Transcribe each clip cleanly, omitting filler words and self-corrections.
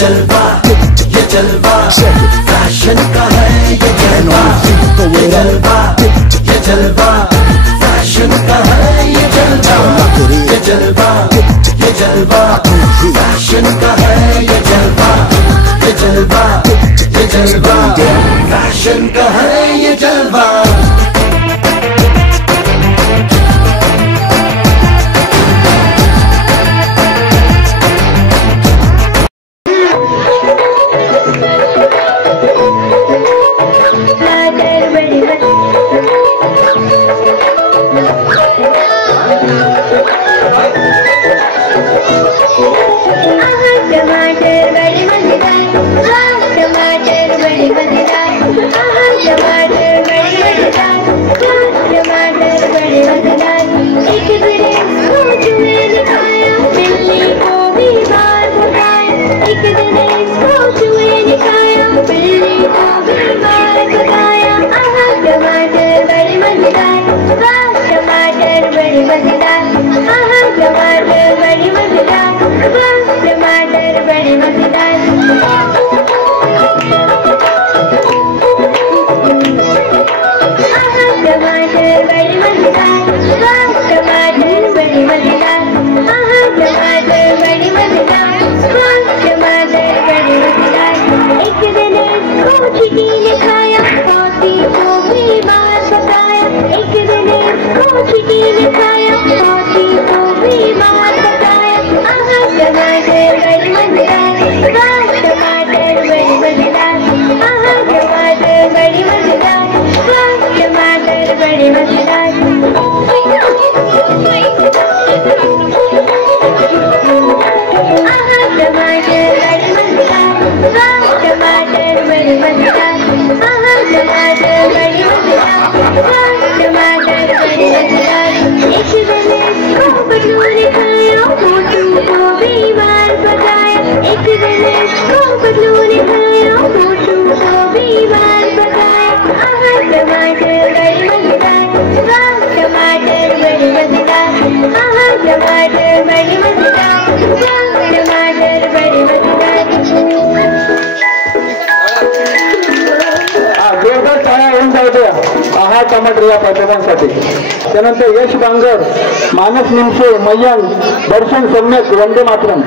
जलवा फैशन का है ये जलवा, ये जलवा फैशन का है ये जलवा, ये जलवा फैशन का है ये जलवा, ये जलवा फैशन का है ये जलवा। टमाटर या प्रतिभांसाठी त्यानंतर यश बांगर, मानस निमसे, मयंक, दर्शन सम्यक, वंदे मातरम।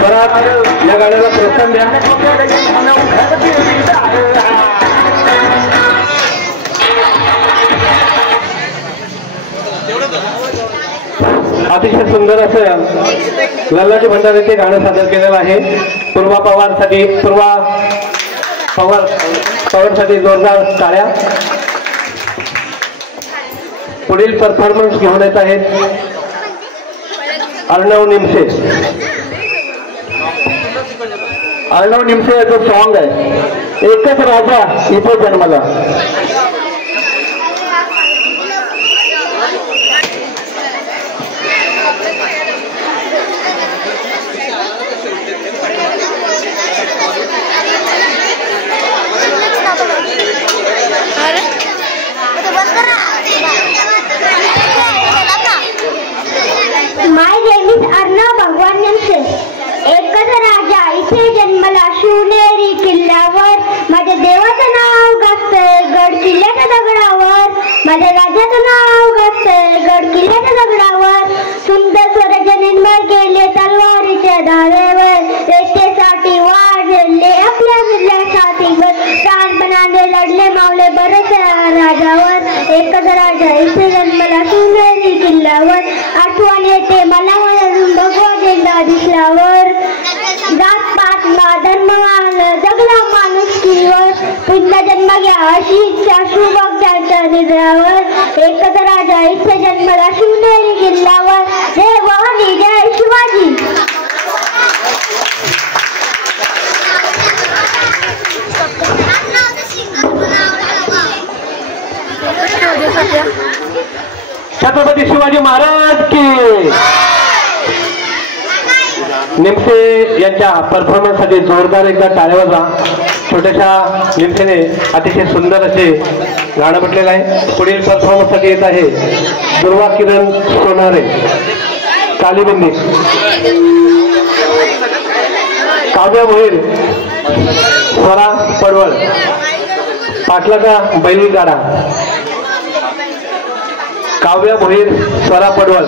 बरात या गाण्याला प्रोत्साहन द्या. अतिशय सुंदर असं लल्लाजी भंडारेचे गाणं सादर केलेलं आहे. पूर्वा पवारसाठी जोरदार टाळ्या. पुढील परफॉर्मन्स घेऊन येत आहेत अर्णव निमसे. अर्णव निमसे याचं सॉन्ग आहे एकच राजा इथे जन्मला. माय नेम इज अर्णव भगवान निमसे. एकच राजा इथे जन्मला शिवनेरी किल्ल्यावर. माझ्या देवाचं नाव गाजतंय गड किल्ल्याच्या दगडावर. माझ्या राजाचं नाव गाजतंय गड किल्ल्याच्या दगडावर. सुंदर स्वराज्य निर्माण केले तलवारीच्या धारेवर. रेषेसाठी वाढले आपल्या जिल्ह्यासाठी प्राणपणाने लढले मावले बरेचशा राजावर. एकच राजा इथे जन्मला शिवनेरी किल्ल्यावर. आठवण येते मला भगवा झेंडा दिसल्यावर. जात पात धर्म जगला माणुसकीवर. पुन्हा जन्म घ्या अशी इच्छा शुभच्या निद्रावर. एकच राजा इथे जन्मला शिवनेरी किल्ल्यावर. जय भवानी जय शिवाजी. छत्रपती शिवाजी महाराज की. निमसे यांच्या परफॉर्मन्स साठी जोरदार एकदा टाळ्या वाजवा. छोट्याशा निमसेने अतिशय सुंदर असे गाणं म्हटलेलं आहे. पुढील परफॉर्मन्स साठी येत आहे दुर्वा किरण सोनारे कालीबंदी. काव्या भोईर स्वरा पडवळ पाटलाचा बैलगाडा. काव्या भोईर स्वरा पडवळ.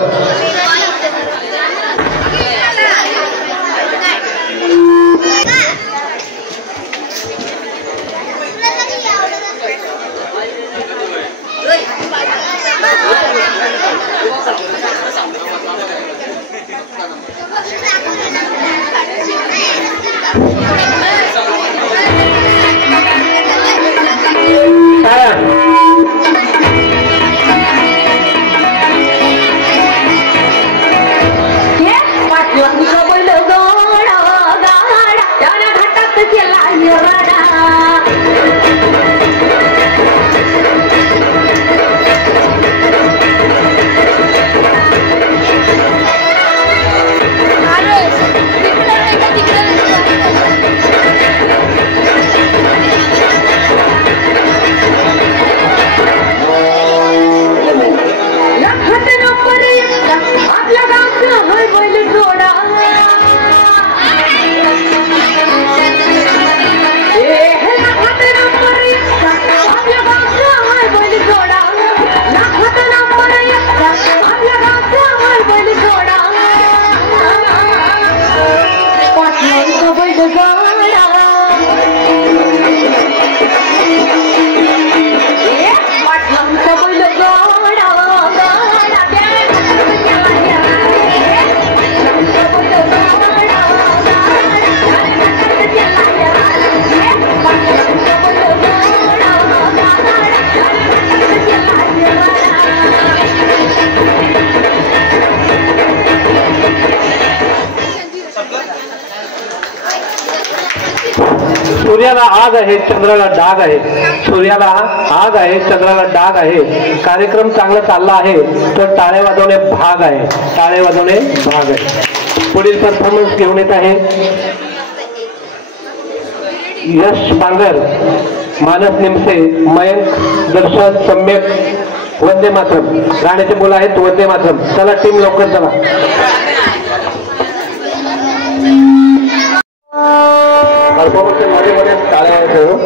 सूर्याला आग आहे चंद्राला डाग आहे. सूर्याला आग आहे चंद्राला डाग आहे. कार्यक्रम चांगला चालला आहे तर टाळे वाजवणे भाग आहे. टाळे वाजवणे भाग आहे. पुढील परफॉर्मन्स घेऊन येत आहे यश बांगर मानस निमसे मयंक दर्शन सम्यक वंदे मातरम. गाण्याचे मुलं आहेत वंदे मातरम. चला टीम लवकर चला. परफॉर्मन्सच्या मध्ये मध्ये टाळ्या वाजवतो.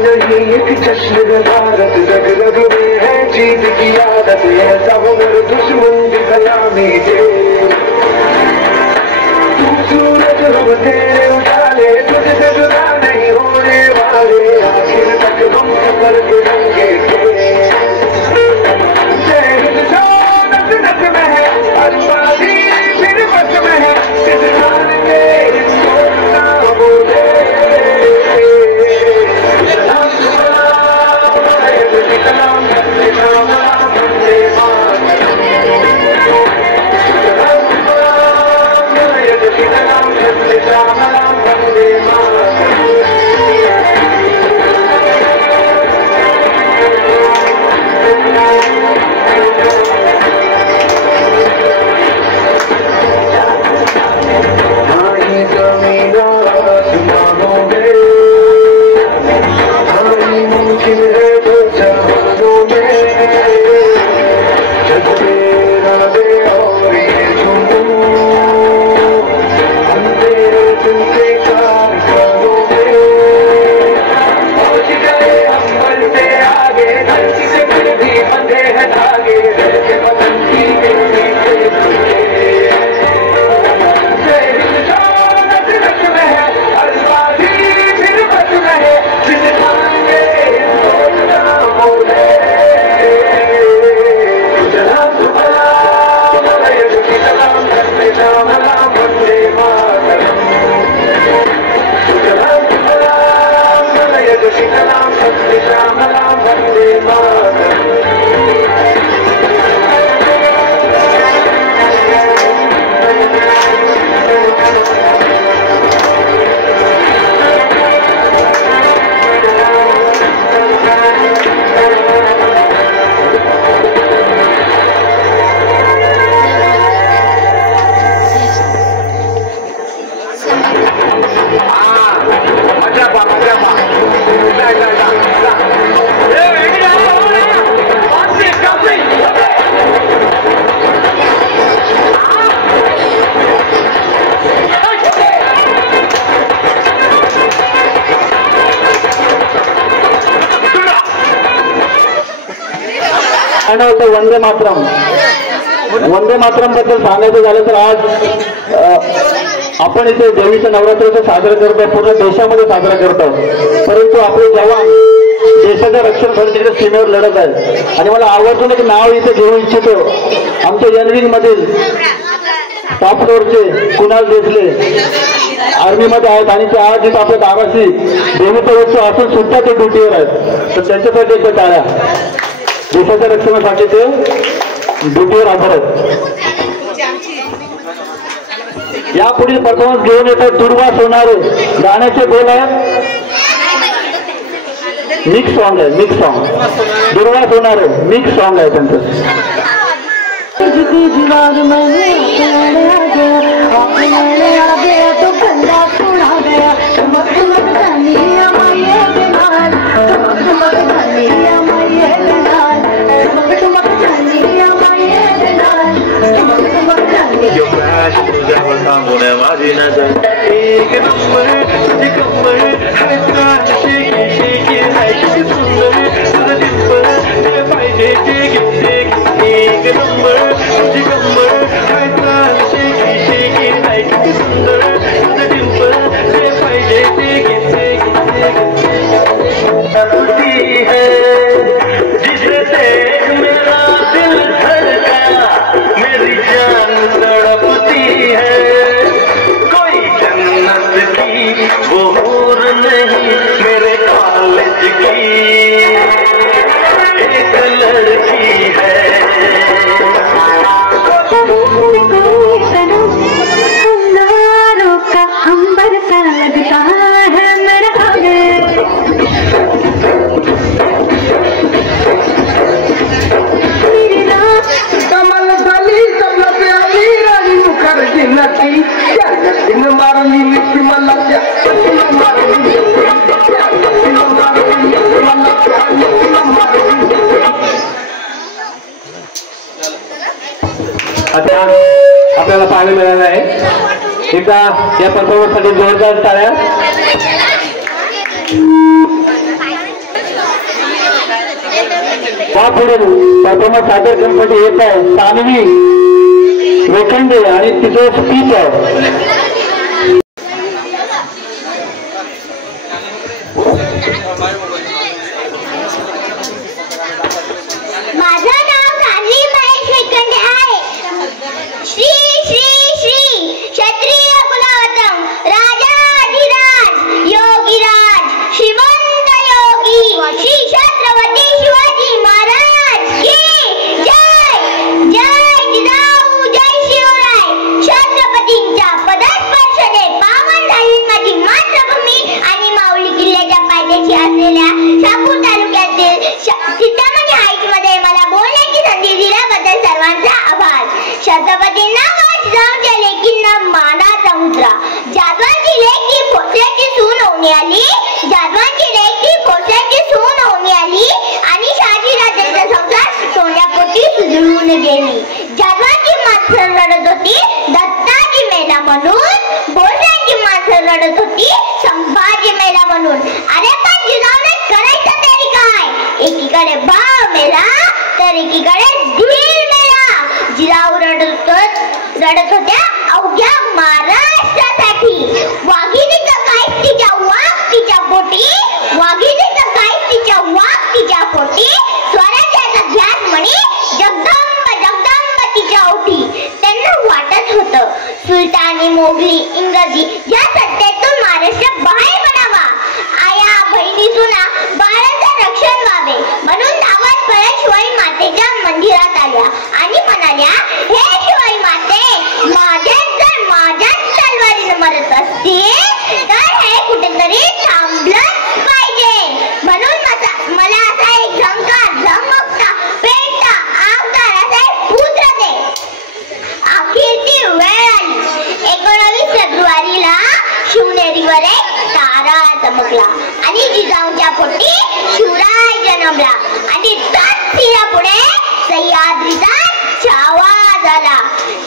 नहीं एक जश्न है भारत, रग रग में है जीत की आदत, ऐसा हो मेरे दुश्मन भी सलामी दे। तू सूरज हम तेरे उजाले, तुझसे जुदा नहीं होने वाले, आखिर तक हम सफर करेंगे। जय हिंद नस नस में है, आज़ादी फिर बस में है, इस जान के सोचना बोले। वंदे मातरम. वंदे मातरम बद्दल सांगायचं झालं तर आज आपण इथे देवीचं नवरात्र साजरं करतो, पूर्ण देशामध्ये साजरा करतो, परंतु आपले जवान देशाचं रक्षण करण्याच्या सीमेवर लढत आहेत. आणि मला आवर्जून एक नाव इथे घेऊ इच्छितो. आमच्या यनविंग मधील टॉप फ्लोअरचे कुणाल देसले आर्मीमध्ये आहेत आणि ते आज इथं आपल्या गावाशी देवीचा उत्सव असून सुद्धा ते ड्युटीवर आहेत. तर त्यांच्यासाठी एक टाळ्या. देशाच्या रक्षणासाठी ते ड्युटीवर आधार आहेत. यापुढील परफॉर्मन्स घेऊन येतात दुर्वा सोनारे. गाण्याचे बोल आहेत मिक्स सॉन्ग आहे, मिक्स सॉन्ग. दुर्वा सोनारे मिक्स सॉन्ग आहे त्यांचं. माझी नजर एक नंबर तुझी कंबर शेकी शेकी ऐकी सुंदर तुझं डिंपल ते पाहिजे एक नंबर तुझी कंबर शेकी शेकी ऐकी सुंदर तुझं डिंपल ते पाहिजे है जिसे देख मेरा दिल धड़का, मेरी जान तड़पती है. वो हूर नहीं मेरे कॉलेज की एक लड़की है. का अंबर सा लगता है मेरा कमल गली कमल मुखर्जी नटी मारनी मिट्टी मला आता आपल्याला पाहायला मिळालं आहे. एकदा या परफॉर्मन्स साठी जोरदार टाळ्या. पुढील परफॉर्मन्स सादर करण्यासाठी येत आहे सानवी लोखंडे आणि तिचं स्पीच आहे. माझं नाव सानवी महेश लोखंडे आहे. श्री श्री श्री क्षत्रिय कुलवतम राजाधिराज योगीराज श्रीमंत योगी श्री छत्रपती शिवाजी महाराज की जय. जय जिजाऊ जय शिवराय. छत्रपतींच्या पदस्पर्शाने पावन झाली माझी मातृभूमी आणि माऊली किल्ल्याच्या पायथ्याशी असलेल्या शहापूर तालुक्यातील चिंतामणी हाईट मध्ये मला बोलण्याची संधी दिल्याबद्दल सर्वांचा आभार. छत्रपतींना जिजाऊच्या लेकींना मानाचा मुद्रा. जाधवांची लेकी भोसल्याची सून होऊन आली. जाधवांची लेकी भोसल्याची सून होऊन आली आणि शहाजीराजांचा संसार सोन्यापोटी सुधरवून गेली. जाधवांची माणसं रडत होती दत्ताजी मेला म्हणून. भोसल्याची माणसं रडत होती संभाजी मेला म्हणून. अरे पण जिजाऊने करायचं तरी काय? एकीकडे भाव मेला तर एकीकडे दिल मेला. जिजाऊ रडत होत्या अवघ्या महाराष्ट्रासाठी. वाघिणीचं काय तिच्या वाघ तिच्या पोटी. वाघिणीचं काय तिच्या वाघ तिच्या पोटी. स्वराज्याचा ध्यास म्हणे जगदंब जगदंब तिच्या ओठी. त्यांना वाटत होतं सुलतानी मोगली इंग्रजी या सत्तेतून महाराष्ट्र बाहेर पडावा. आया बहिणी सुना बाळाचं रक्षण व्हावे म्हणून धावत पळत शिवाई मातेच्या मंदिरात आल्या आणि म्हणाल्या हे शिवाई माते माझ्याच जर माझ्याच तलवारीने मरत असतील तर हे कुठेतरी थांबलंच पाहिजे. म्हणून मला असा एक झंकार झमकता पेटता आगदार असा एक पुत्र दे. अखेर ती वेळ आली. 19 फेब्रुवारीला शिवनेरीवर एक तारा चमकला आणि जिजाऊच्या पोटी शिवराय जन्मला आणि त्याच तिच्यापुढे सह्याद्रीचा छावा झाला.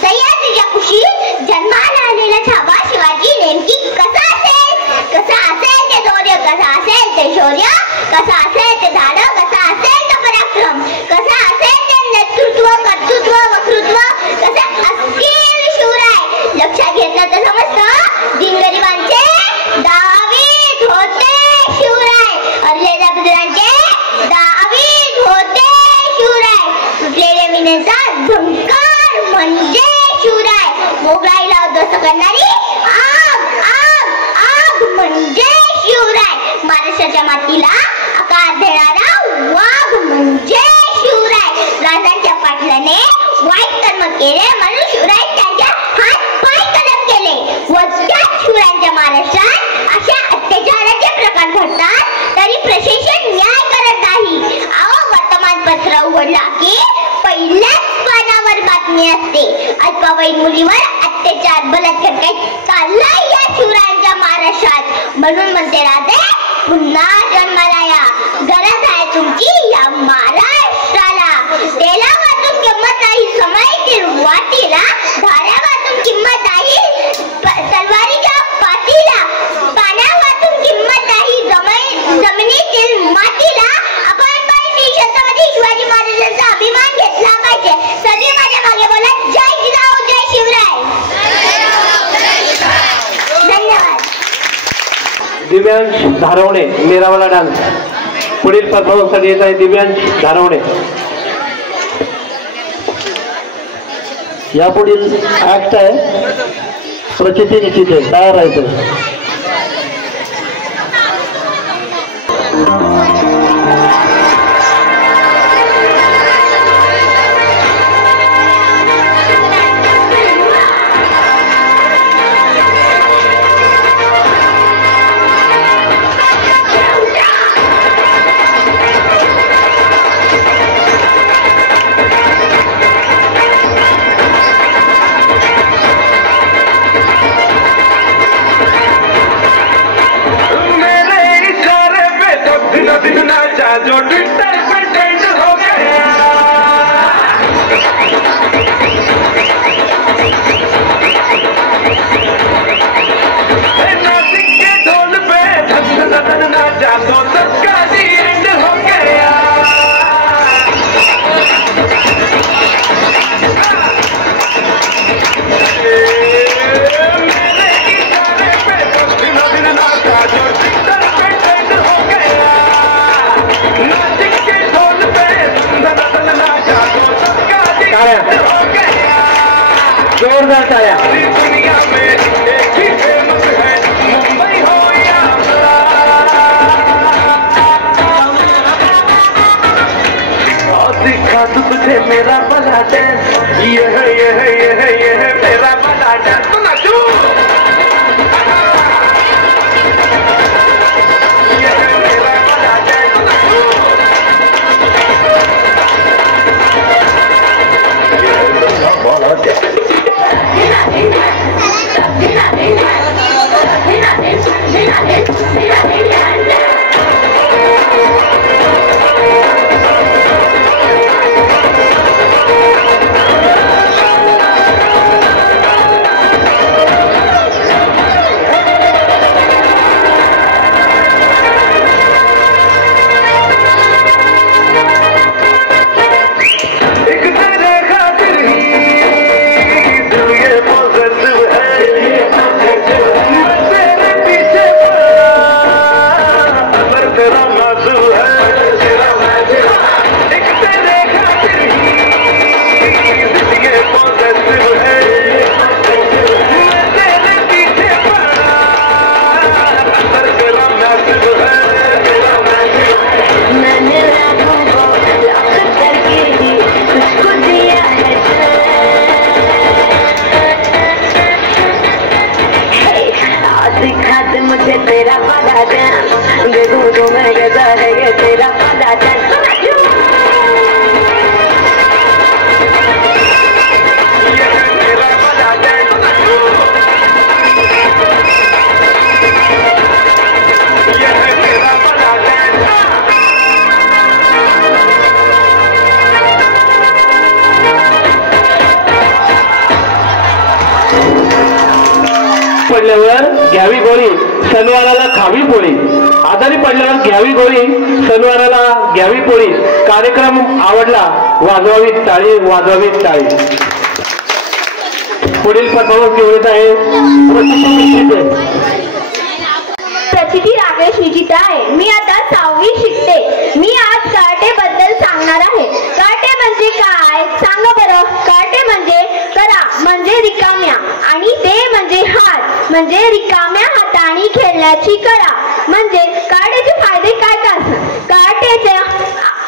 सह्याद्रीच्या कुशीत जन्माला आलेला छावा शिवाजी नेमकी कसा असेल? कसा असेल ते शौर्य, कसा असेल ते शौर्य, कसा असेल ते धाडस, कसा असेल ते पराक्रम, कसा असेल ते नेतृत्व कर्तृत्व वक्तृत्व, कसे असतील शिवराय. लक्षात घेतलं तर समजतं दिनगरिबांचे दावीत होते शिवराय. अरलेल्या बुजुर्गांचे दावीत होते शिवराय. तुटलेल्या मिनेचा झंकार म्हणजे शिवराय. मोगलाईला उद्ध्वस्त करणारी आग आग आग म्हणजे शिवराय. महाराष्ट्राच्या मातीला आकार देणारा वाघ म्हणजे शिवराय. राजांच्या पाटलाने वाईट कर्म केले म्हणून शिवराय त्यांच्या हात पाय कलम केले व त्याच शिवरायांच्या महाराष्ट्रात अशा अत्याचाराचे प्रकार घडतात तरी प्रशासन न्याय करत नाही. वर्तमानपत्र उघडला की पहिल्याच पानावर बातमी असते अल्पवयीन मुलीवर अत्याचार बलात्कार काही चाललाय या शिवरायांच्या महाराष्ट्रात. म्हणून म्हणते राजे पुन्हा जन्माला या. गरज आहे तुमची या महाराष्ट्राला. तेला वाचून किंमत नाही समयतील वाटीला. धाऱ्या वाचून किंमत नाही तलवारीच्या पाठीला. पाण्या वाचून किंमत नाही जमिनीतील मातीला. आपण छत्रपती शिवाजी महाराजांचा अभिमान घेतला पाहिजे. सगळे माझ्या मागे बोला जय जिजाऊ जय शिवराय. धन्यवाद. दिव्यांश धारवणे मेरावाला डान्स पुढील परफॉर्मन्ससाठी येत आहे दिव्यांश धारवणे. यापुढील ऍक्ट आहे प्रचिती निश्चित आहे. तयार राहायचं. मेरा वाला डांस, ये है मेरा वाला डांस। तो नाचो, ये है मेरा वाला डांस। तो नाचो, ये है मेरा वाला डांस। मुझे तेरा वाला डांस, देखो तो मैं कैसा है ये तेरा वाला डांस। पडल्यावर घ्यावी गोळी, सणवाराला खावी पोळी. आजारी पडल्यावर घ्यावी गोळी, सणवाराला घ्यावी पोळी. कार्यक्रम आवडला, वाजवावी टाळी, वाजवावी टाळी. पुढील परफॉर्मन्स घेऊन आहे प्रचिती राकेश विजिता आहे. मी आता 6वी शिकते. मी आज कराटे बद्दल सांगणार आहे. कराटे म्हणजे काय सांगा बरं. कराटे म्हणजे करा म्हणजे रिकाम्या, आणि ते म्हणजे हात म्हणजे रिकाम्या हाताने खेळण्याची कला. म्हणजे कराटेचे फायदे काय काय असतात. कराटेचे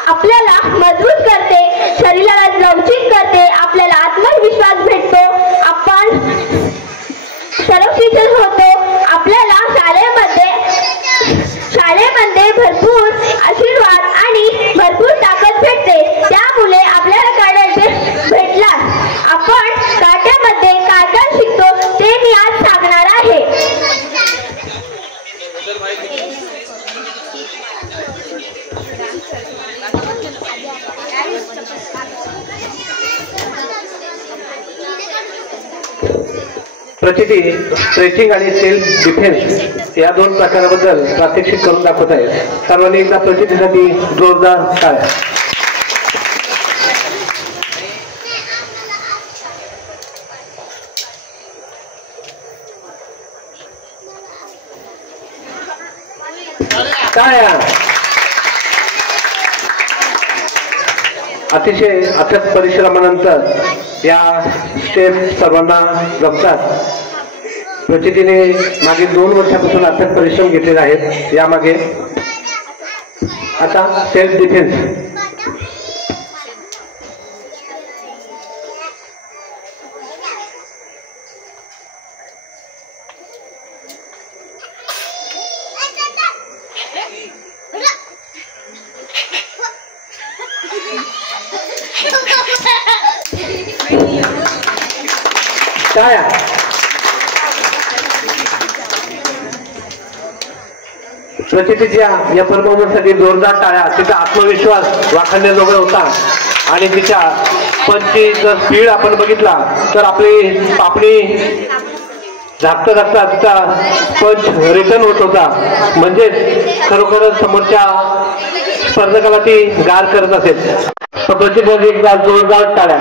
आपल्याला मजबूत करते, शरीराला लवचिक करते, आपल्याला आत्मविश्वास भेटतो, आपण सुरक्षित होतो. आपल्याला शाळेमध्ये भरपूर आशीर्वाद आणि भरपूर ताकद भेटते. त्यामुळे आपल्याला कराटे भेटला. आपण कराट्यामध्ये काय काय शिकतो ते मी आज सांगणार आहे. प्रचिती स्ट्रेचिंग आणि सेल्फ डिफेन्स या दोन प्रकाराबद्दल प्रात्यक्षिक करून दाखवत आहे. सर्वांनी एकदा प्रचितीसाठी जोरदार टाळ्या. टाळ्या. अतिशय अथक परिश्रमानंतर या स्टेप सर्वांना जमतात. प्रचितीने मागील 2 वर्षापासून अथक परिश्रम घेतलेले आहेत. यामागे आता सेल्फ डिफेन्स. टाळ्या. प्रचितीच्या या परफॉर्मन्ससाठी जोरदार टाळ्या. तिचा आत्मविश्वास वाखाणण्याजोगा होता आणि तिच्या पंचची जर स्पीड आपण बघितला तर आपली पापणी झाकता झाकता तिचा पंच रिटर्न होत होता. म्हणजेच खरोखरच समोरच्या स्पर्धकाला ती गार करत असेल. प्रचितीसाठी एकदा जोरदार टाळ्या.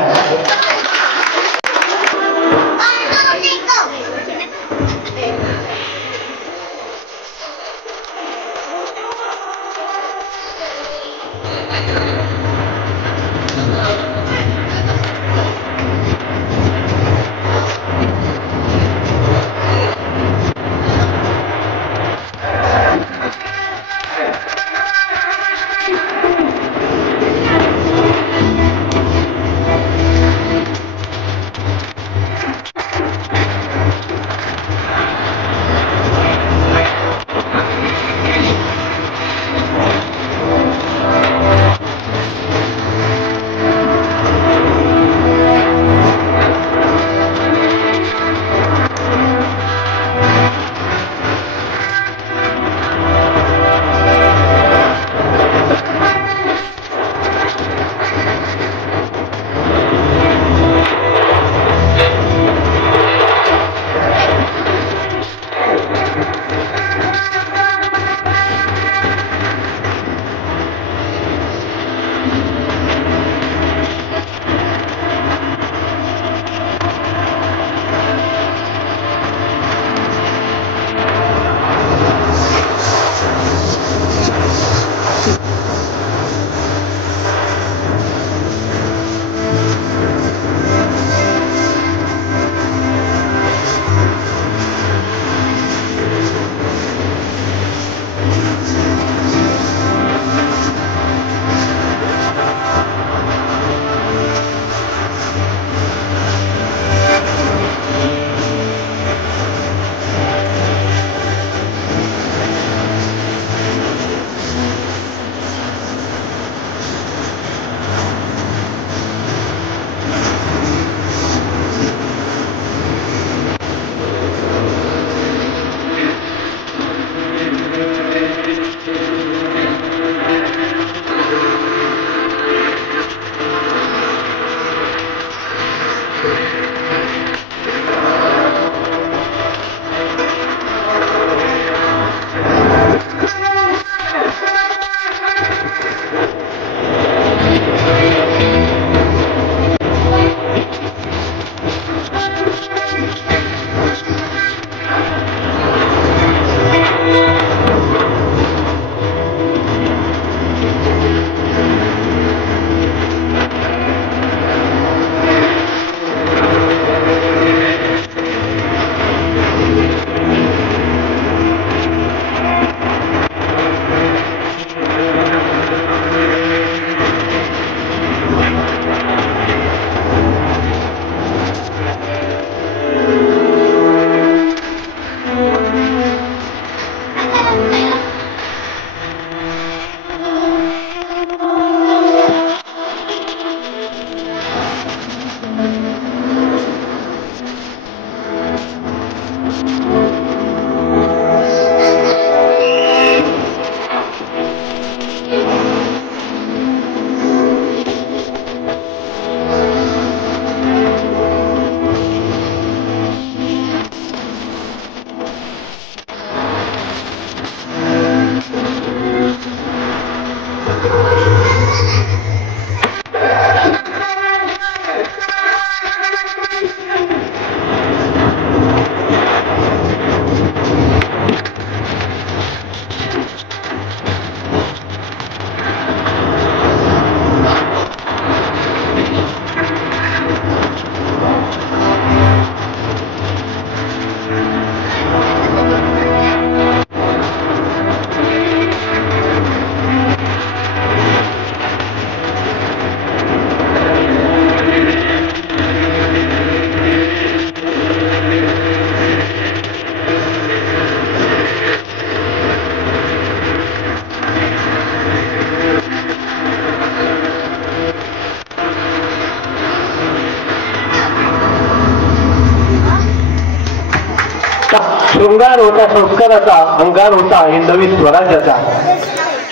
शृंगार होता संस्काराचा, अंगार होता हिंदवी स्वराज्याचा.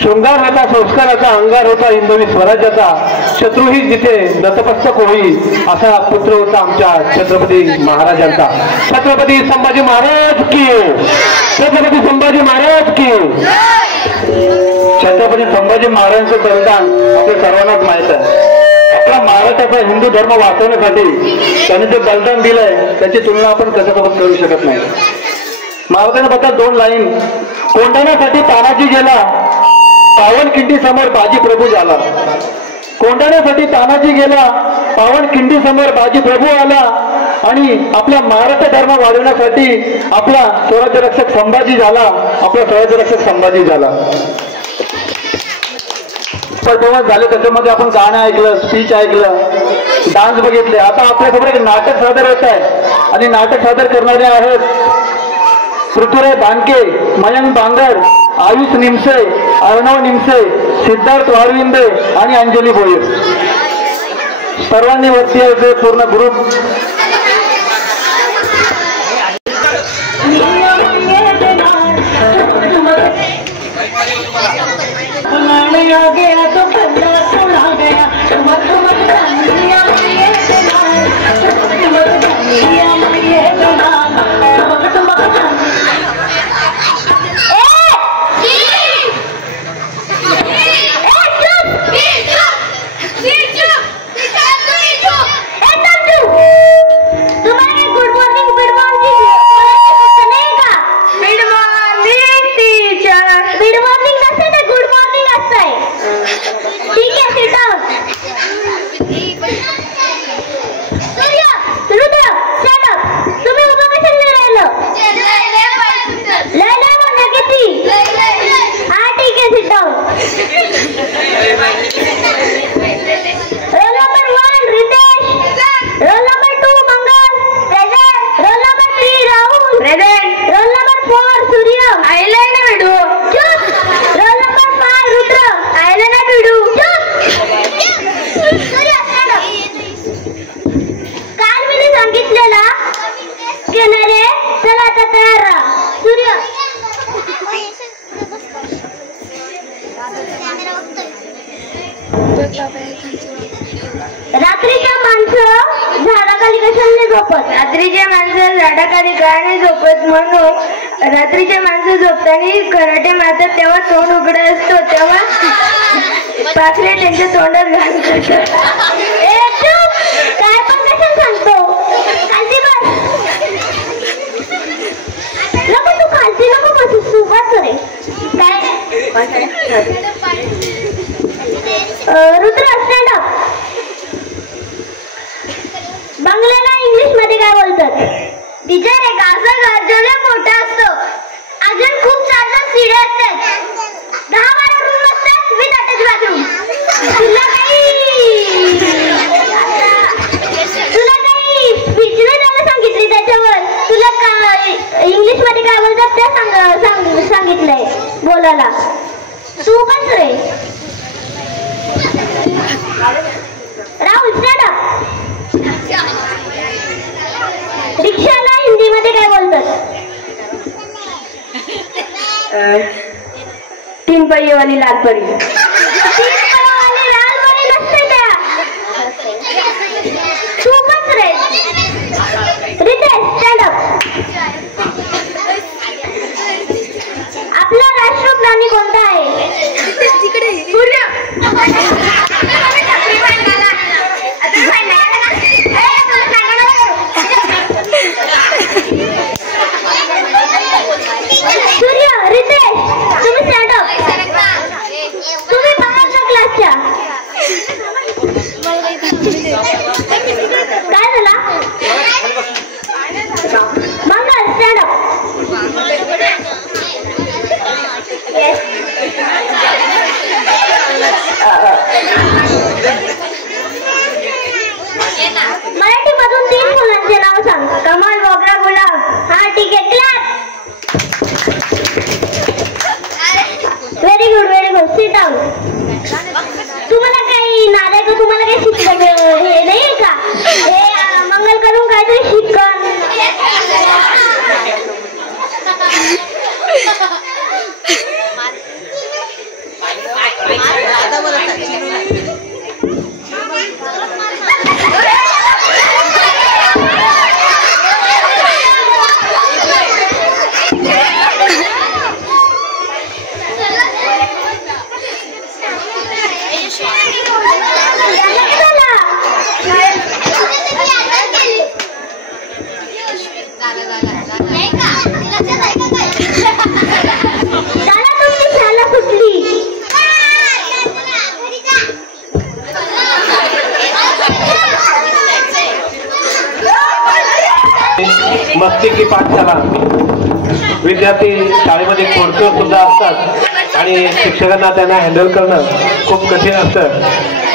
शृंगार होता संस्काराचा, अंगार होता हिंदवी स्वराज्याचा. शत्रूही जिथे नतमस्तक होई असा पुत्र होता आमच्या छत्रपती महाराजांचा. छत्रपती संभाजी महाराज की, छत्रपती संभाजी महाराज की. छत्रपती संभाजी महाराजांचं बलिदान आपल्या सर्वांनाच माहीत आहे. आपला महाराष्ट्राचा हिंदू धर्म वाचवण्यासाठी त्यांनी जे बलिदान दिलंय त्याची तुलना आपण कशासोबत करू शकत नाही. महाराजांना फक्त 2 लाईन. कोंढाण्यासाठी तानाजी गेला, पावनखिंडी समोर बाजी प्रभू झाला. कोंढाण्यासाठी तानाजी गेला, पावनखिंडी समोर बाजी प्रभू आला. आणि आपला महाराष्ट्र धर्म वाढवण्यासाठी आपला स्वराज्यरक्षक संभाजी झाला, आपला स्वराज्यरक्षक संभाजी झाला. परफॉर्मन्स झाले त्याच्यामध्ये आपण गाणं ऐकलं, स्पीच ऐकलं, डान्स बघितले. आता आपल्यासमोर एक नाटक सादर होत आहे आणि नाटक सादर करणारे आहेत पृथ्वीराज बांके, मयंक बांगर, आयुष निमसे, अर्णव निमसे, सिद्धार्थ वाळविंदे आणि अंजली भोईर. सर्वांनी वरती यायचे पूर्ण ग्रुप. रात्रीच्या माणसं झाडाखाली कशाने झोपत? रात्रीच्या माणसं झाडाखाली गाणे झोपत. म्हणून रात्रीच्या माणसं झोपताना खराटे मारतात तेव्हा तोंड उघड असतो, तेव्हा पाखरे त्यांच्या तोंडात घाण करतात. काय पण कशाने सांगतो? खालती बस. नको तू खालती नको बसू, तू बस रे. काय रुद्र स्टँड अप. बंगल्याला इंग्लिश मध्ये काय बोलतात? बिचारे गाचं घर जेवढं मोठं असतं, अजून खूप चार सीड्या असतात, 10-12 रूम असतात विथ अटॅच बाथरूम. तुला काही स्पीच नाही द्यायला सांगितली त्याच्यावर? तुला इंग्लिश मध्ये काय बोलतात ते सांगितलंय बोलायला. तू बस रे. Rahul stand up. रिक्षाला हिंदी मध्ये काय बोलतात? 3 पहिये वाली लाल परी. 3 पहिये वाली लाल परी नसते त्या. तू बस रे. Ritesh stand up. आपला राष्ट्रीय प्राणी कोणता आहे? सूर्य. मग तुम्हाला काही नाल्या का तुम्हाला काही शिकलं हे नाही का हे मंगल करून काहीतरी शिकण मस्ती की पाठशाला विद्यार्थी शाळेमध्ये खोडकर सुद्धा असतात आणि शिक्षकांना त्यांना हँडल करणं खूप कठीण असतं.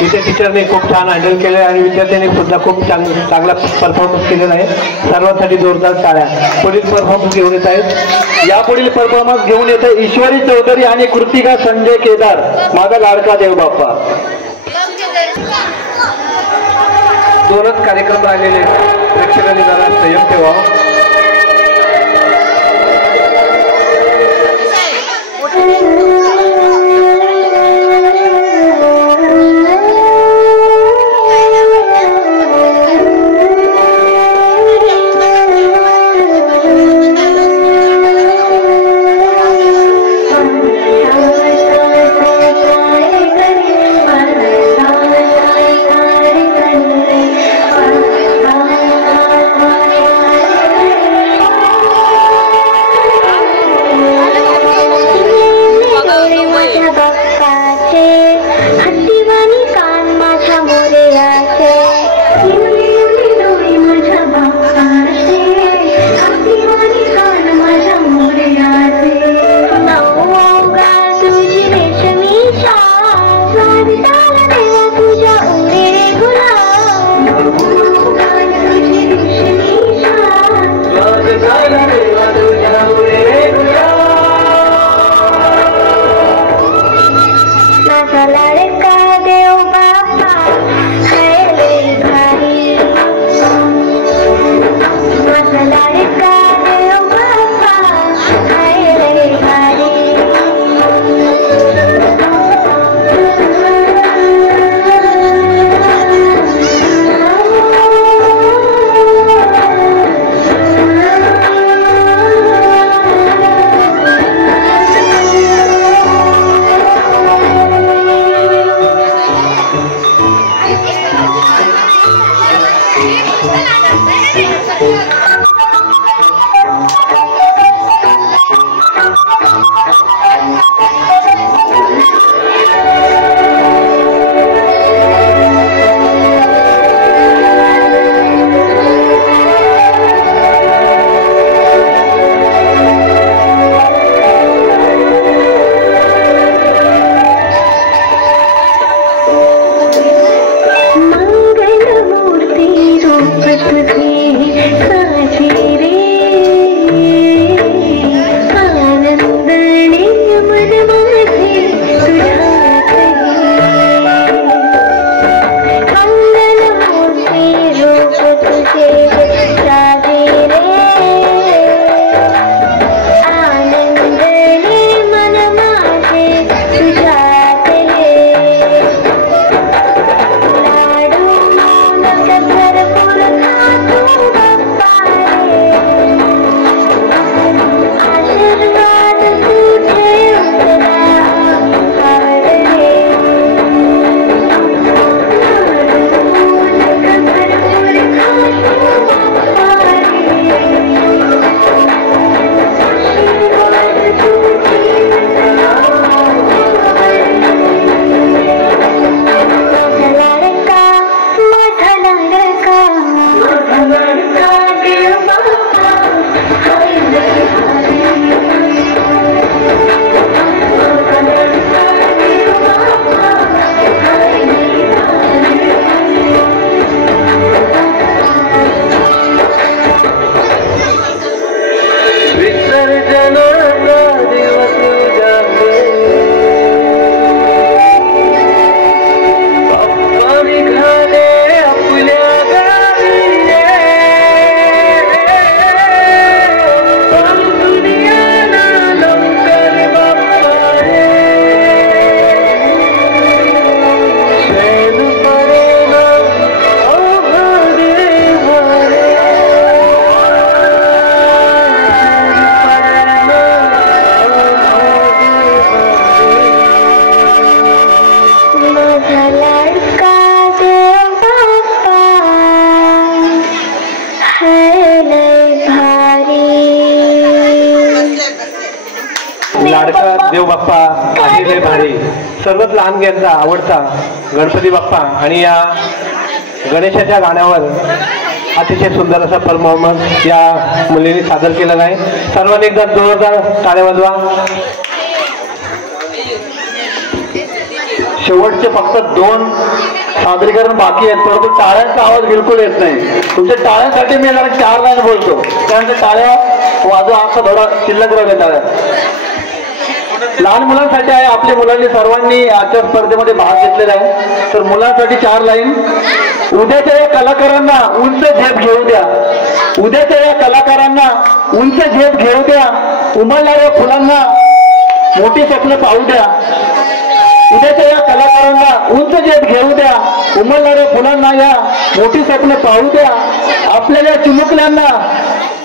इथे टीचरने खूप छान हँडल केलं आणि विद्यार्थ्यांनी सुद्धा खूप चांगला परफॉर्मन्स केलेला आहे. सर्वांसाठी जोरदार टाळ्या. पुढील परफॉर्मन्स घेऊन येत आहेत. यापुढील परफॉर्मन्स घेऊन येते ईश्वरी चौधरी आणि कृतिका संजय केदार, माझा लाडका देव बाप्पा. दोनच कार्यक्रम राहिलेले, प्रेक्षकांनी जरा संयम ठेवावा. महादेव बाप्पा आणि लय भारी सर्वच लहानग्यांचा आवडता गणपती बाप्पा आणि या गणेशाच्या गाण्यावर अतिशय सुंदर असा परफॉर्मन्स या मुलीने सादर केलेला आहे. सर्वांनी एकदा जोरदार टाळ्या वाजवा. शेवटचे फक्त 2 सादरीकरण बाकी आहेत, परंतु टाळ्यांचा आवाज बिलकुल येत नाही. तुमच्या टाळ्यांसाठी मी जरा 4 लाईन बोलतो, त्यानंतर टाळ्या वाजवा. आमचा थोडा शिल्लक राहू टाळ्या. लहान मुलांसाठी आहे. आपल्या मुलांनी सर्वांनी आजच्या स्पर्धेमध्ये भाग घेतलेला आहे. तर मुलांसाठी 4 लाईन. उद्याच्या या कलाकारांना उंच झेप घेऊ द्या. उद्याच्या या कलाकारांना उंच झेप घेऊ द्या. उमलणाऱ्या फुलांना मोठी स्वप्न पाहू द्या. उद्याच्या या कलाकारांना उंच झेप घेऊ द्या. उमलणाऱ्या फुलांना या मोठी स्वप्न पाहू द्या. आपल्याला चिमुकल्यांना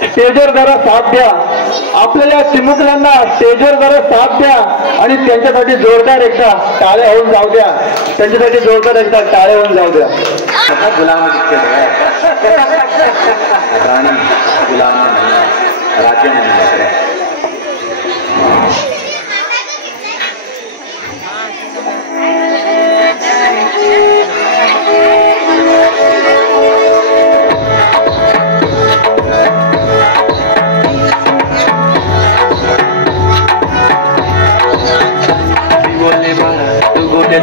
स्टेजवर जरा साथ द्या. आपल्याला चिमुकल्यांना स्टेजवर जरा साथ द्या आणि त्यांच्यासाठी जोरदार एकदा टाळ्या होऊन जाऊ द्या. त्यांच्यासाठी जोरदार एकदा टाळ्या होऊन जाऊ द्या. गुलाम राणी गुलाम राज्य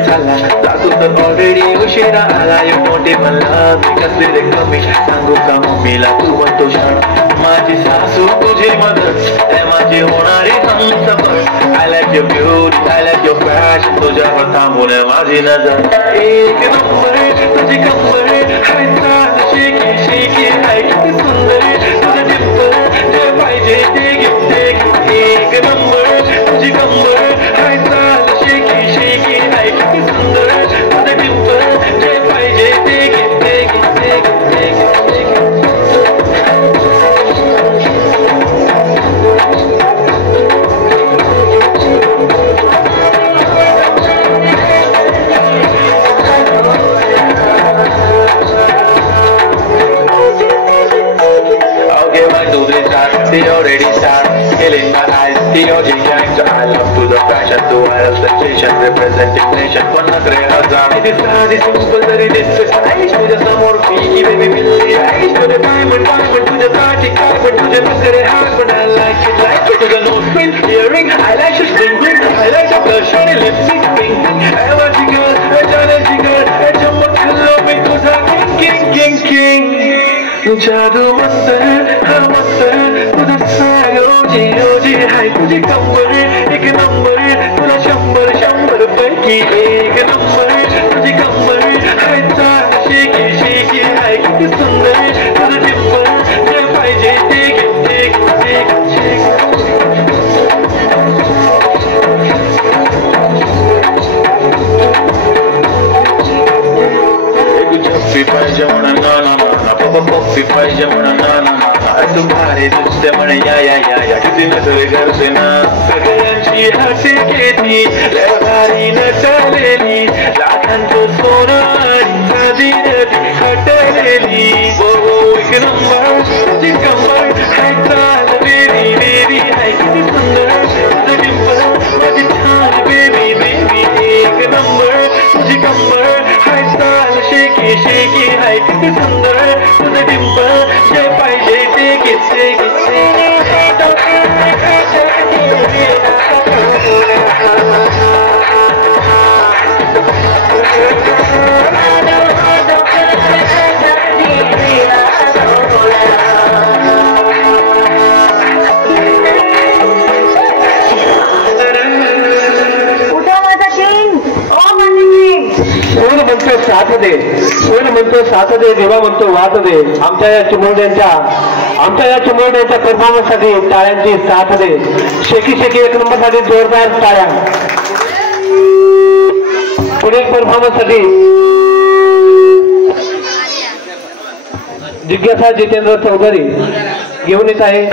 चालला जातो तर ऑलरेडी उशिरा आला. यू डोंट इवन लव्ह मी कसले कमी सांगू का मम्मीला तू म्हणतो शाळा. माझी सासू तुझी मदत ते माझी होणारी Humsafar. I like your beauty I like your fashion. तुझ्यावर थांबून माझी नजर. एक नंबर तुझी कंबर हाय चाल शेकी शेकी हाय किती सुंदर तुझं डिंपल जे पाहिजे ते गिफ्ट. एक नंबर तुझी कंबर हाय चाल शेकी शेकी हाय किती सुंदर तुझं डिंपल जे पाहिजे ते gift. They already start killing my eyes. The OG gang, so I love to the fashion, to I love sensation, representing nation. One hundred hazar. It is not simple, that it is stylish. To just some more freaky, baby, Billy Eilish. To the diamond, to the party carpet, to the look hard, but I like it. To the nose print, earring, eyelashes, bling bling. I like the blush on the lipstick, pink pink. I want the girl, I want the girl, I jump up to love me, to the king. जादू मस्त हा मस्त तुझं सांग ओजी ओजी हाय तुझी कंबर एक नंबर तुला 100 पैकी एक नंबर तुझी कंबर हाय चाल शेकी शेकी हाय किती सुंदर तुझं डिंपल जे पाहिजे ते Puffy पाहिजे म्हणून ना ना ना पप्पी पाहिजे म्हणून ना ना ना तू भारी दिसते म्हणे या किती नजरे करते ना सगळ्यांची हसी घेती लय भारी नटलेली लाखांचं सोनं आणि चांदीने खटलेली ओ एक नंबर तुझी कंबर हाय चाल बेबी बेबी हाय किती सुंदर तुझं डिंपल माझी छान बेबी बेबी एक नंबर तुझी कंबर हाय चाल शेकी शेकी हाय किती सुंदर तुझं डिंपल जे पाहिजे ते घेते सोन म्हणतो साथ दे देवा म्हणतो वाद दे. आमच्या या चिमुरड्यांच्या परफॉर्मन्स साठी टाळ्यांची साथ दे. शेकी शेकी एक नंबर साठी जोरदार टाळ्या. पुढील परफॉर्मन्स साठी जिज्ञासा जितेंद्र चौधरी घेऊन येत आहे.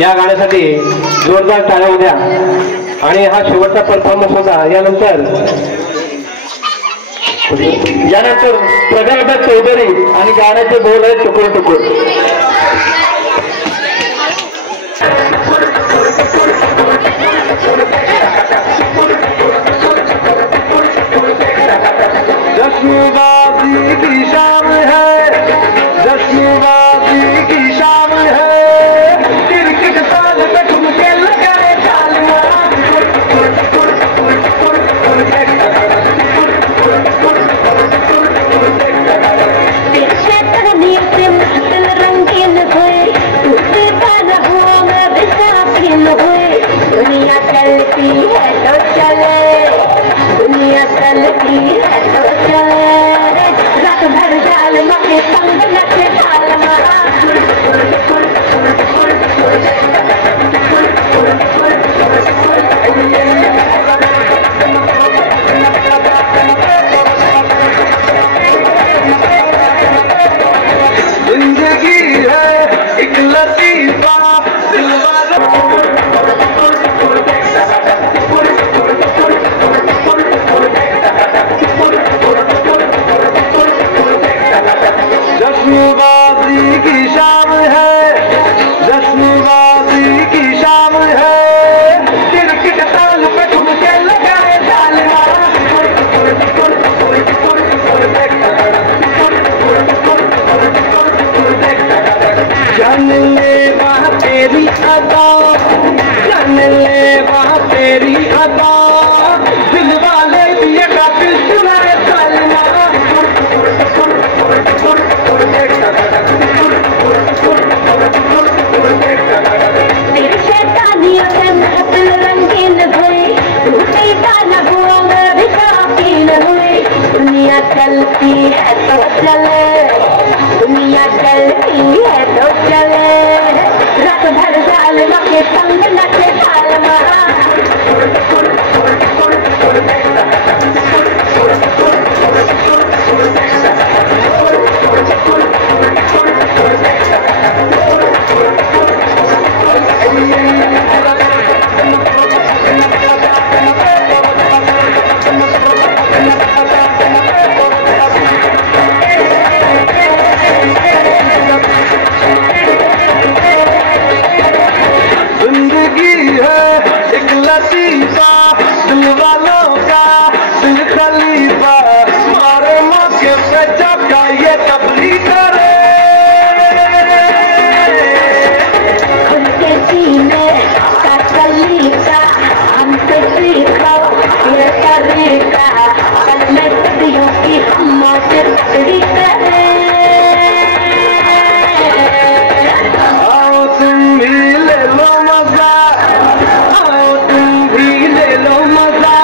या गाण्यासाठी जोरदार टाळ्या द्या आणि हा शेवटचा परफॉर्मन्स होता. यानंतर प्रगल्भ चौधरी आणि गाण्याचे बोल आहेत टुकुर टुकुर. जश्नबाजी की शाम है, जश्नबाजी की शाम है, क्रिकेट साल पे ठुमके लगाए तालियां. रंगीन हुए हुआ मैं विशाखीन हुए. दुनिया चलती है तो चले, दुनिया चलती है तो चले. रात भर जाल मके संग नचे ढाल मारा. जिंदगी है एक लतीफा जश्नबाजी की शाम है, जश्नबाजी की शाम है, क्रिकेट ताल पे ठुमके लगाए तालियां. जान ले वहाँ तेरी अदा, जान ले वहाँ तेरी अदा, दिल वाले दिए काफिल सुनाए तालियां. तेरी शैतानियों से महफिल रंगीन हुई, टूटे गाना हुआ मैं भी शौकीन हुई. दुनिया चलती है तो चले, दुनिया चलती है तो चले. रात भर जाल मके संग नचे ढाल मारा. जिंदगी है एक लतीफा, दिल वालों का दिल खलीफा, मारे मौके पे चौका ये तबलीग करे. उनके सीने का सलीका हमसे सीखो ये तरीका. कल में सदियों की हम मौज तकड़ी करें. आओ तुम भी ले लो मजा, आओ तुम भी ले लो मजा,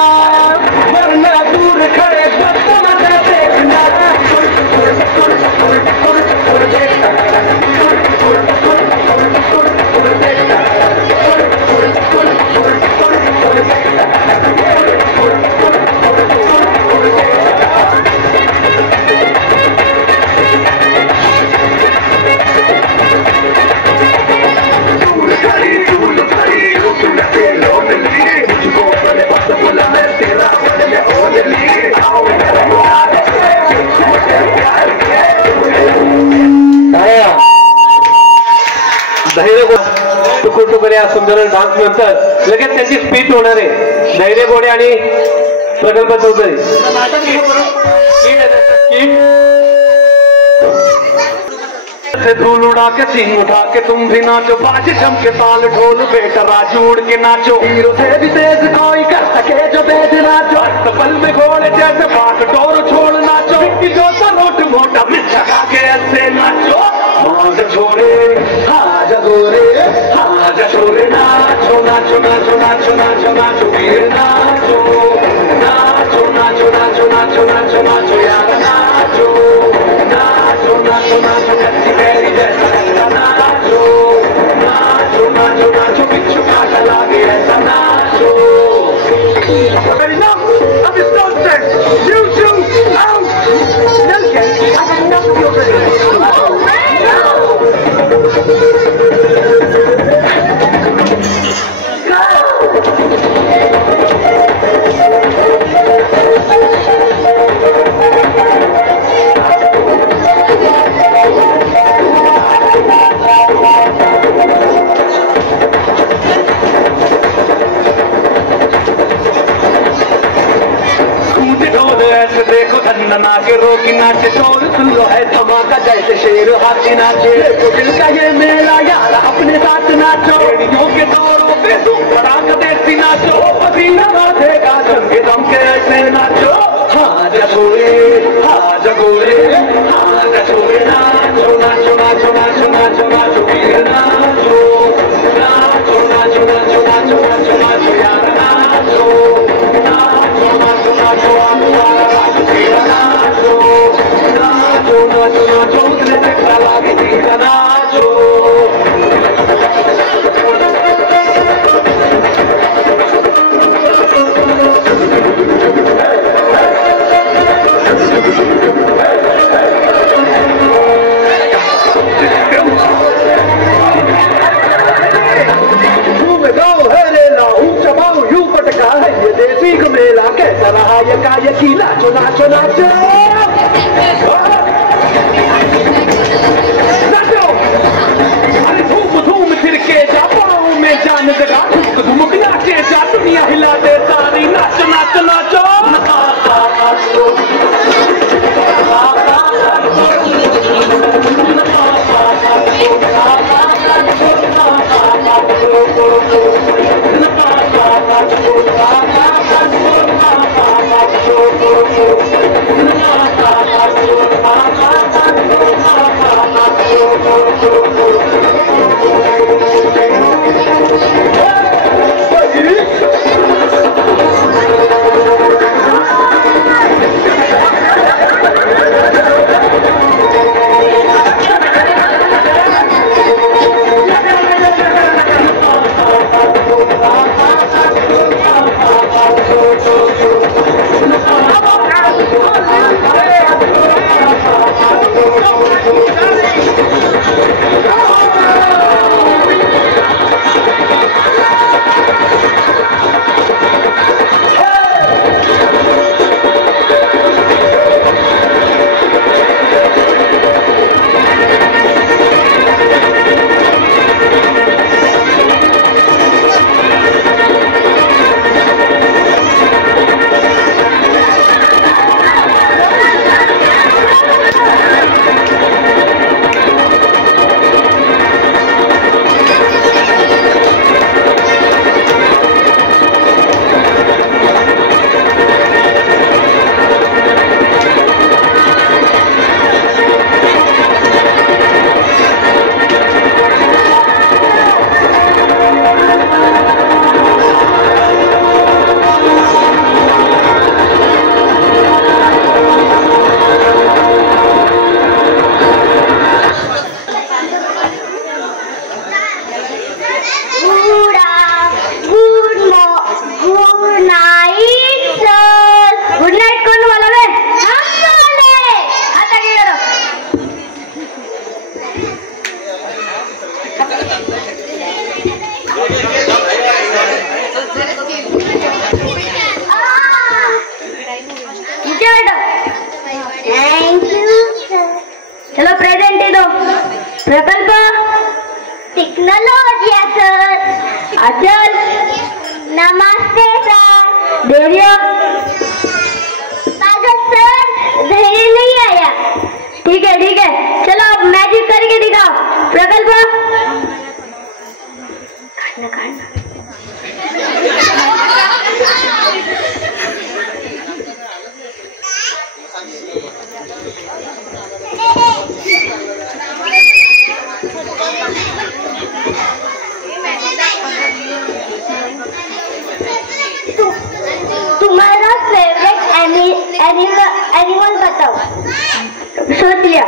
वरना दूर खड़े सब मजा देखना. या सुंदर डान्स नंतर लगेच त्यांची स्पीच होणार आहे. धैर्य गोडे आणि प्रकल्प चौधरी. से धूल उड़ा के सींग उठा के तुम भी नाचो, बाजे जम के ताल ढोल बेटा राजू उड़ के नाचो, हीरो से भी तेज कोई कर सके जो बेद नाचो, पल में घोड़े जैसे बात डोर छोड़ नाचो, जो रोट मोटा मिर्चा खा के ऐसे नाचो, मौज छोड़े हाजा गोरे हाजा छोरे नाचो नाचो नाचो नाचो नाचो नाचो वीर नाचो नाचो नाचो नाचो नाचो नाचो नाचो यार नाचो नाचो नाचो नाचो कच्ची कैरी जैसा नाचो नाचो नाचो नाचो बिच्छू काटा लागे ऐसा nacho. Enough of this nonsense! You two out! No, Ken, I've had enough of your business. देखो धन्ना के रोकी नाचे शोर सुन लो है धमाका जैसे शेर हाथी नाचे, देखो दिल का ये मेला यार अपने साथ नाचो, रेडियो के दौरों पे तुम धड़ाका देसी नाचो, पसीना बांधेगा जम के ऐसे नाचो, हाजा छोरे हाजा गोरे हाजा छोरे नाचो नाचो नाचो नाचो नाचो नाचो वीर नाचो नाचो नाचो नाचो नाचो नाचो नाचो यार नाचो नाचो नाचो नाचो नाचो नाचो नाचो उतने चक्रा लागे दीदा नाचो. मेला कैसा रहा ये कायकी नाचो नाचो नाचो नाचो, अरे धूम धूम फिर के जा पाँव में जान जगा, धुमक धुमक नाचे जा दुनिया हिला दे सारी, नाचो नाचो नाचो चलो प्रेजेंट दे दो. प्रकल्प टेक्नॉलॉजी सर. अचल नमस्ते सर। धैर्य सर, धैर्य नहीं आया। ठीक है चलो अब मैजिक करके दिखाओ। प्रकल्प काटना तुम्हारा फेवरेट एनिमल बताओ। सोच लिया?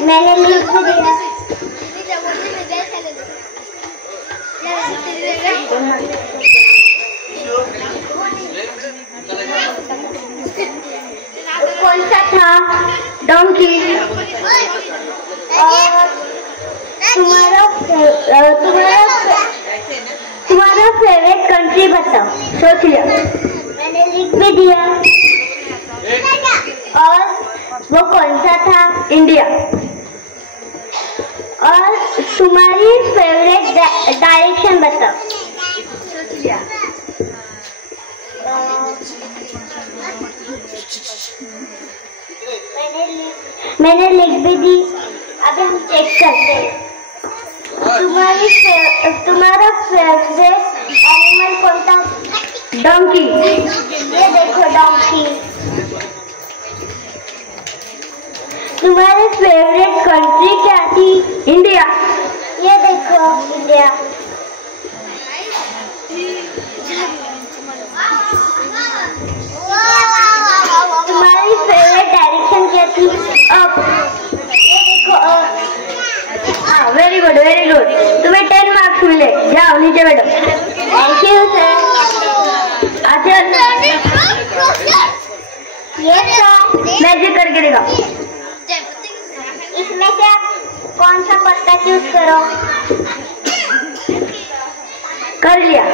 मैंने लिख दिया। कौन सा था? डोंकी। और तुम्हारा फेवरेट कंट्री बताओ। सोच लिया? मैंने लिख भी दिया। और वो कौन सा था? इंडिया। और तुम्हारी फेवरेट डायरेक्शन बताओ। सोच लिया? मैंने लिख भी दी। अभी हम चेक करते हैं। तुम्हारा फेवरेट एनिमल कौन था? डोंकी। ये देखो डोंकी। तुम्हारी फेवरेट कंट्री क्या थी? इंडिया। ये देखो इंडिया। तुम्हारी फेवरेट डायरेक्शन क्या थी? अप। ये देखो अप। हाँ, वेरी गुड। तुम्हें 10 मार्क्स मिले। जाओ नीचे बैठो। Thank you sir. अच्छा ये सर मैजिक करके दिखाओ। इसमें से आप कौन सा पत्ता चूज करो। कर लिया?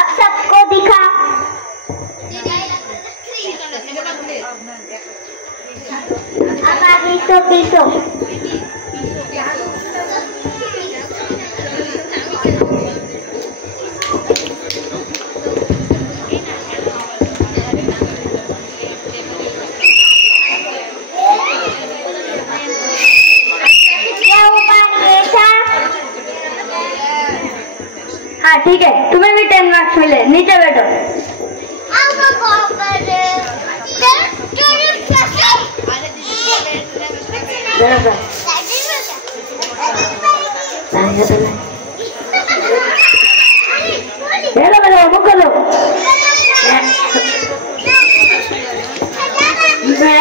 अब सबको दिखा। अब आगे तो पीसो। हाँ ठीक है, तुम्हें भी 10 मार्क्स मिले। नीचे बैठो।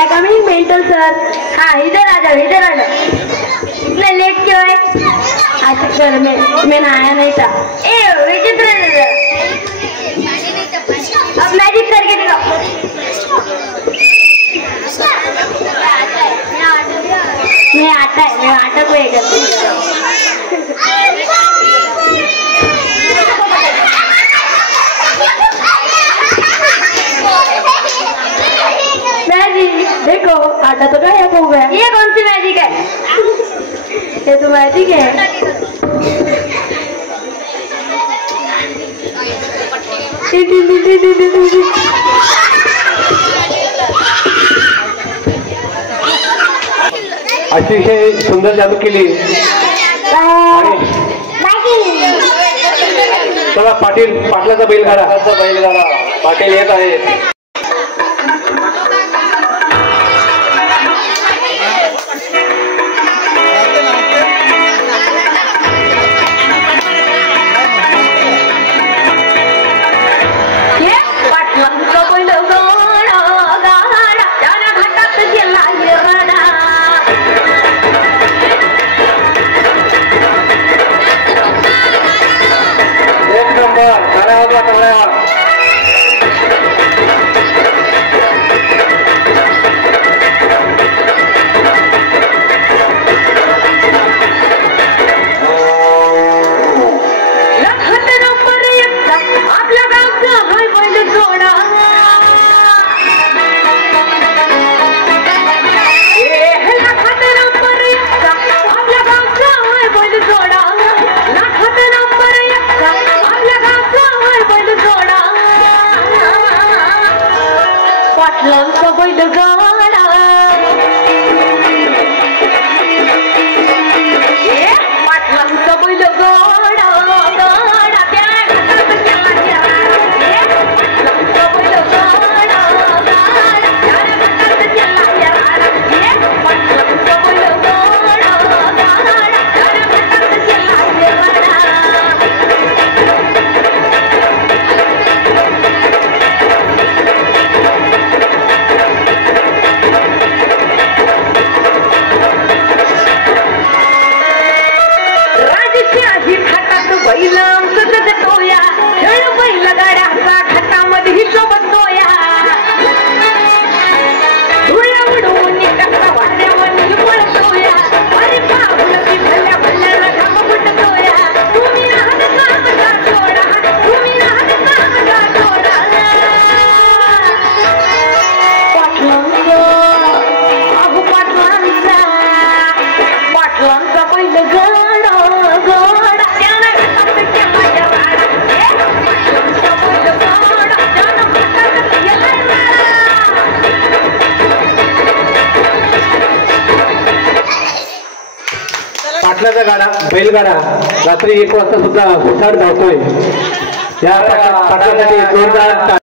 Coming mental sir. हाँ इधर आ जाओ। इतने लेट क्यों है? आज सर मैं आया नहीं था। विचित्र। अब मैजिक करके दिखाओ। मैं आटा को ये करती देखो आटा तो गायब हो गया। ये कौन सी मैजिक है? ये तो मैजिक है। अतिशय सुंदर जादू केली। चला पाटलाचा बैलगाडा पाटील येत आहे। एक नंबर, पाटलांचा बैलगाडा पाटलांचा बैलगाडा गाडा त्या घाटात गेला पाटलांचा बैलगाडा गाडा त्या घाटात गेला पाटलांचा बैलगाडा गाडा त्या घाटात गेला बैलांचं जगतोया खेळ बैलगाड्याचा घाटामध्ये हिशोबत तोया धुळ्या उडवून कसा वाऱ्यामध्ये पळतोया अरे पाहुल की भल्या भल्याला घाम फुटतोया तुम्ही राहत काम का सोडा तुम्ही राहत काम का सोडा पाटलांचा अहो पाटलांचा बैलगाडा गाडा पाटलाचा गाडा बैलगाडा रात्री 1 वाजता सुद्धा घुसाड धावतोय. या पाटलासाठी जोरदार